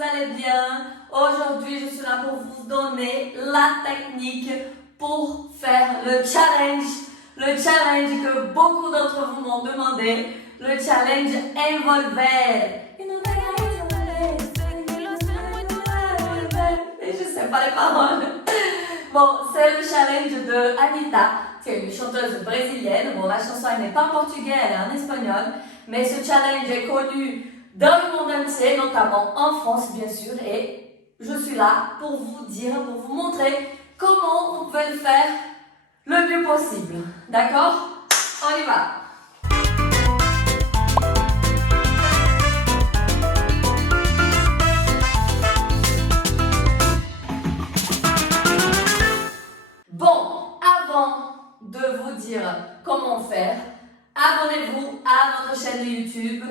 vous allez bien. Aujourd'hui, je suis là pour vous donner la technique pour faire le challenge. Le challenge que beaucoup d'entre vous m'ont demandé. Le challenge Envolver. Et je sais pas les paroles. Bon, c'est le challenge de Anitta. C'est une chanteuse brésilienne. Bon, la chanson elle n'est pas en portugais, elle est en espagnol. Mais ce challenge est connu dans le monde entier, notamment en France bien sûr. Et je suis là pour vous dire, pour vous montrer comment vous pouvez le faire le mieux possible. D'accord? On y va! Bon, avant de vous dire comment faire, abonnez-vous à notre chaîne de YouTube,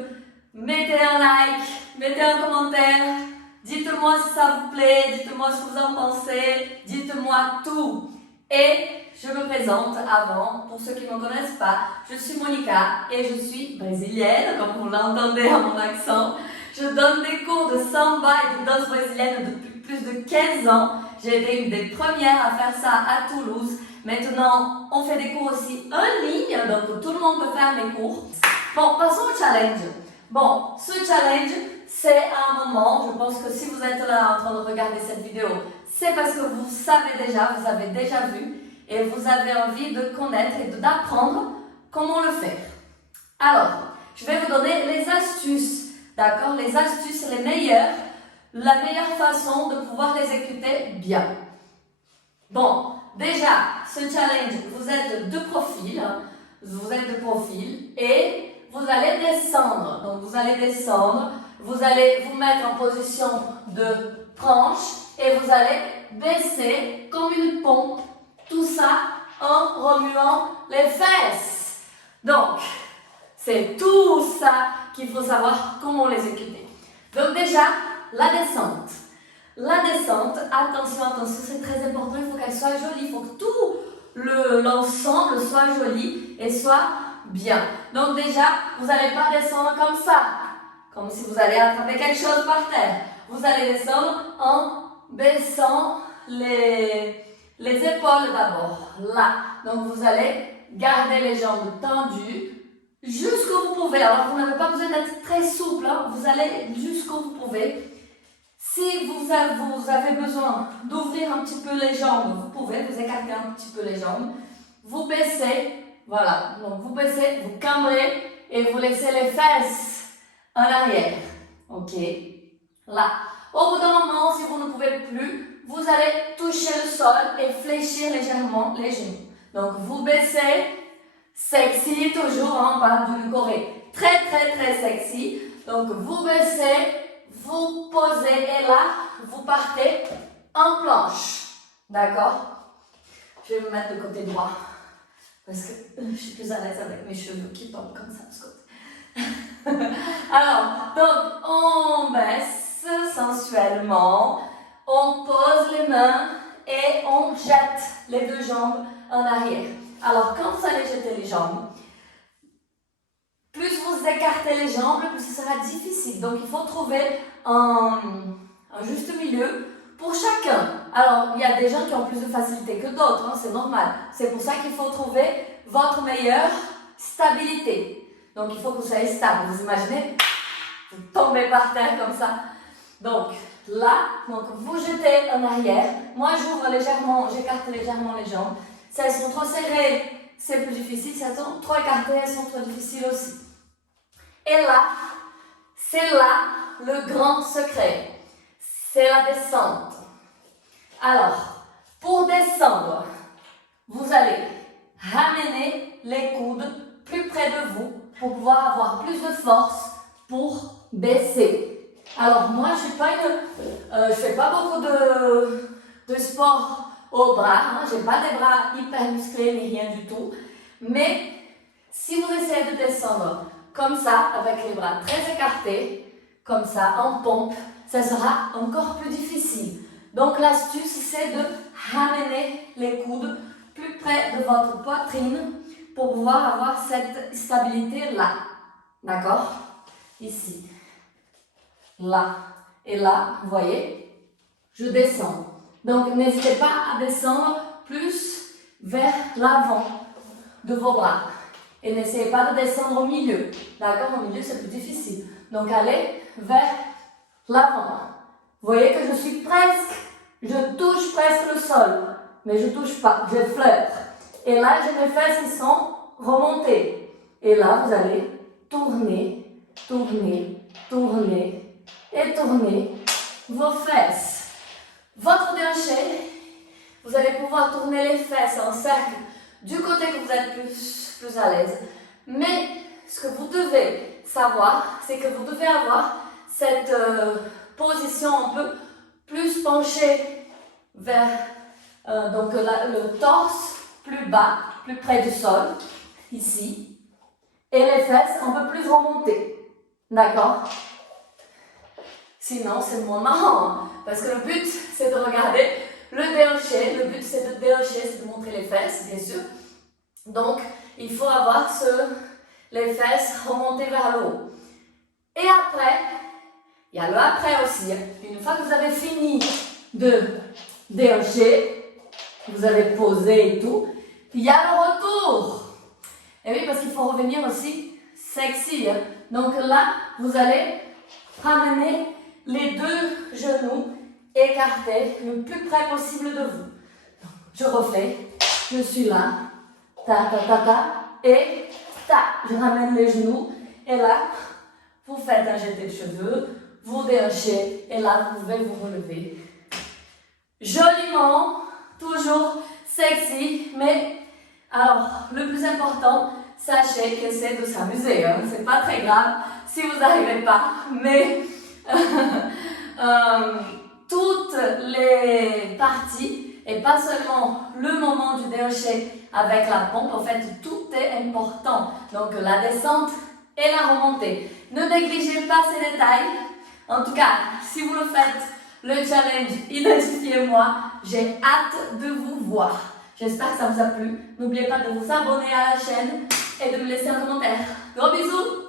mettez un like, mettez un commentaire, dites-moi si ça vous plaît, dites-moi ce que vous en pensez, dites-moi tout. Et je me présente avant, pour ceux qui ne me connaissent pas, je suis Monica et je suis brésilienne, comme vous l'entendez à mon accent. Je donne des cours de samba et de danse brésilienne depuis plus de 15 ans. J'ai été une des premières à faire ça à Toulouse. Maintenant, on fait des cours aussi en ligne, donc tout le monde peut faire mes cours. Bon, passons au challenge. Bon, ce challenge, c'est un moment, je pense que si vous êtes là en train de regarder cette vidéo, c'est parce que vous savez déjà, vous avez déjà vu, et vous avez envie de connaître et d'apprendre comment le faire. Alors, je vais vous donner les astuces, d'accord? Les astuces les meilleures, la meilleure façon de pouvoir les exécuter bien. Bon, déjà, ce challenge, vous êtes de profil, et vous allez descendre. Donc, vous allez descendre, vous allez vous mettre en position de planche et vous allez baisser comme une pompe, tout ça en remuant les fesses. Donc, c'est tout ça qu'il faut savoir comment l'exécuter. Donc déjà, la descente. La descente, attention, attention, c'est très important, il faut qu'elle soit jolie, il faut que tout l'ensemble soit joli et soit bien. Donc déjà, vous n'allez pas descendre comme ça, comme si vous allez attraper quelque chose par terre. Vous allez descendre en baissant les épaules d'abord, là. Donc vous allez garder les jambes tendues jusqu'où vous pouvez. Alors vous n'avez pas besoin d'être très souple, hein. Vous allez jusqu'où vous pouvez. Si vous avez besoin d'ouvrir un petit peu les jambes, vous pouvez, vous écarter un petit peu les jambes. Vous baissez, voilà. Donc vous baissez, vous cambrez et vous laissez les fesses en arrière. Ok. Là. Au bout d'un moment, si vous ne pouvez plus, vous allez toucher le sol et fléchir légèrement les genoux. Donc vous baissez, sexy toujours, hein, pas du corée. Très très très sexy. Donc vous baissez. Vous posez et là, vous partez en planche. D'accord? Je vais me mettre de côté droit parce que je suis plus à l'aise avec mes cheveux qui tombent comme ça de ce côté. Alors, donc, on baisse sensuellement, on pose les mains et on jette les deux jambes en arrière. Alors, quand vous allez jeter les jambes, plus vous écartez les jambes, plus ce sera difficile. Donc, il faut trouver un juste milieu pour chacun. Alors, il y a des gens qui ont plus de facilité que d'autres, hein, c'est normal. C'est pour ça qu'il faut trouver votre meilleure stabilité. Donc, il faut que vous soyez stable. Vous imaginez, vous tombez par terre comme ça. Donc, là, donc vous jetez en arrière. Moi, j'ouvre légèrement, j'écarte légèrement les jambes. Si elles sont trop serrées, c'est plus difficile. Si elles sont trop écartées, elles sont trop difficiles aussi. Et là, c'est là le grand secret. C'est la descente. Alors, pour descendre, vous allez ramener les coudes plus près de vous pour pouvoir avoir plus de force pour baisser. Alors, moi, je fais pas beaucoup de sport au bras. Hein. Je n'ai pas des bras hyper musclés ni rien du tout. Mais si vous essayez de descendre comme ça, avec les bras très écartés, comme ça, en pompe, ça sera encore plus difficile. Donc l'astuce, c'est de ramener les coudes plus près de votre poitrine pour pouvoir avoir cette stabilité là. D'accord? Ici. Là. Et là, vous voyez, je descends. Donc, n'hésitez pas à descendre plus vers l'avant de vos bras. Et n'essayez pas de descendre au milieu. D'accord? Au milieu, c'est plus difficile. Donc, allez vers l'avant. Vous voyez que je suis presque, je touche presque le sol. Mais je ne touche pas, je fleure. Et là, j'ai mes fesses qui sont remontées. Et là, vous allez tourner, tourner, tourner et tourner vos fesses. Votre déhanché, vous allez pouvoir tourner les fesses en cercle du côté que vous êtes plus à l'aise. Mais ce que vous devez savoir, c'est que vous devez avoir cette position un peu plus penchée vers donc le torse plus bas, plus près du sol, ici. Et les fesses un peu plus remontées. D'accord? Sinon, c'est moins marrant. Parce que le but, c'est de regarder le déhanché. Le but, c'est de déhancher, c'est de montrer les fesses, bien sûr. Donc, il faut avoir les fesses remontées vers le haut. Et après, il y a le après aussi. Une fois que vous avez fini de déhancher, vous avez posé et tout, il y a le retour. Et oui, parce qu'il faut revenir aussi sexy. Donc là, vous allez ramener les deux genoux écartés le plus près possible de vous. Donc, je refais. Je suis là. Ta, ta, ta, ta. Et ta. Je ramène les genoux. Et là, vous faites un jeté de cheveux. Vous déhanchez. Et là, vous pouvez vous relever. Joliment. Toujours sexy. Mais, alors, le plus important, sachez que c'est de s'amuser. Hein. C'est pas très grave si vous n'arrivez pas. Mais toutes les parties, et pas seulement le moment du déhanché avec la pompe, en fait, tout est important. Donc, la descente et la remontée. Ne négligez pas ces détails. En tout cas, si vous le faites, le challenge, identifiez-moi. J'ai hâte de vous voir. J'espère que ça vous a plu. N'oubliez pas de vous abonner à la chaîne et de me laisser un commentaire. Gros bisous!